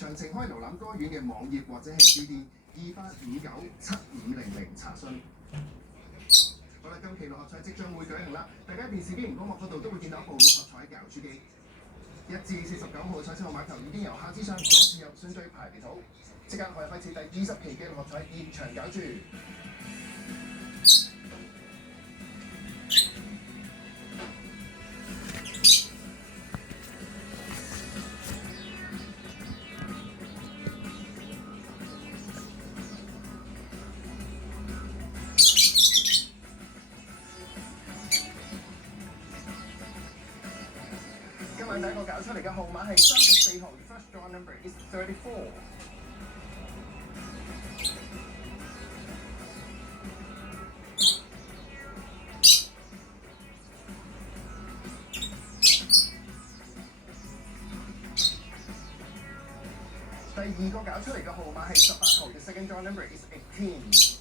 詳情可以瀏覽該院嘅網頁或者係致電28597500查詢。好啦，今期六合彩即將會舉行啦，大家電視機熒光幕嗰度都會見到一部六合彩攪珠機。1至49號彩色號碼球已經由下至上左至右順序排列好，即刻可以開始第20期嘅六合彩現場攪珠。今晚第一個搞出嚟嘅號碼係34號 ，First draw number is 34。第二個搞出嚟嘅號碼係18號嘅 second draw number is 18。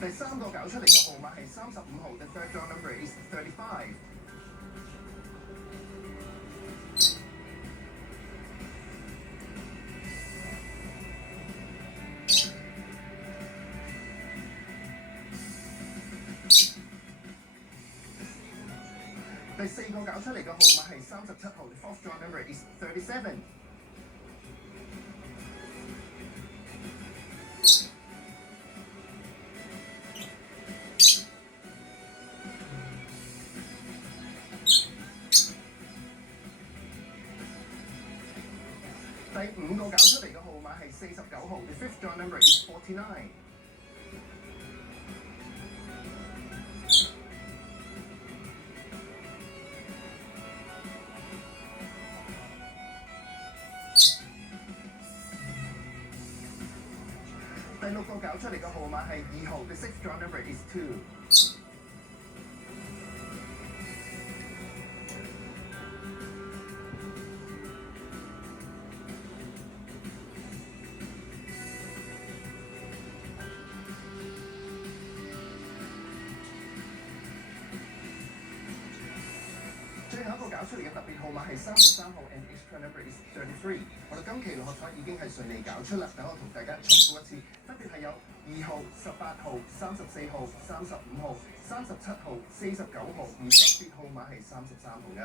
第三個搞出嚟嘅號碼係35號嘅 third draw number is 35。第四個搞出嚟嘅號碼係37號 the fourth draw number is 37。第五個搞出嚟嘅號碼係49號 the fifth draw number is 49。第六個搞出嚟嘅號碼係2號 the sixth draw number is 2。最後一個搞出嚟嘅特別號碼係33號 and extra number is 33。我哋今期六合彩已經係順利搞出啦，等我同大家重複一次，分別係有2號、18號、34號、35號、37號、49號，而特別號碼係33號嘅。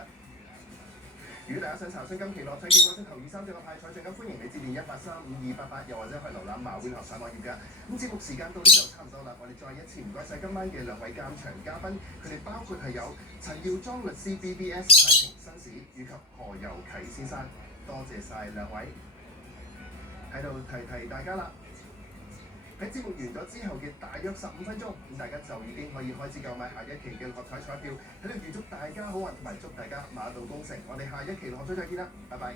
如果大家想查詢今期六合彩結果即頭2、3隻嘅派彩，更加歡迎你致電1835288，又或者去瀏覽馬會學彩網頁㗎。咁節目時間到呢度差唔多啦，我哋再一次唔該晒今晚嘅兩位監場嘉賓，佢哋包括係有陳耀莊律師 BBS 太平紳士以及何猷啟先生，多謝晒兩位喺度提大家啦。喺節目完咗之後嘅大約15分鐘，咁大家就已經可以開始購買下一期嘅六合彩彩票，喺度預祝大家好運同埋祝大家馬到功成。我哋下一期六合彩再見啦，拜拜。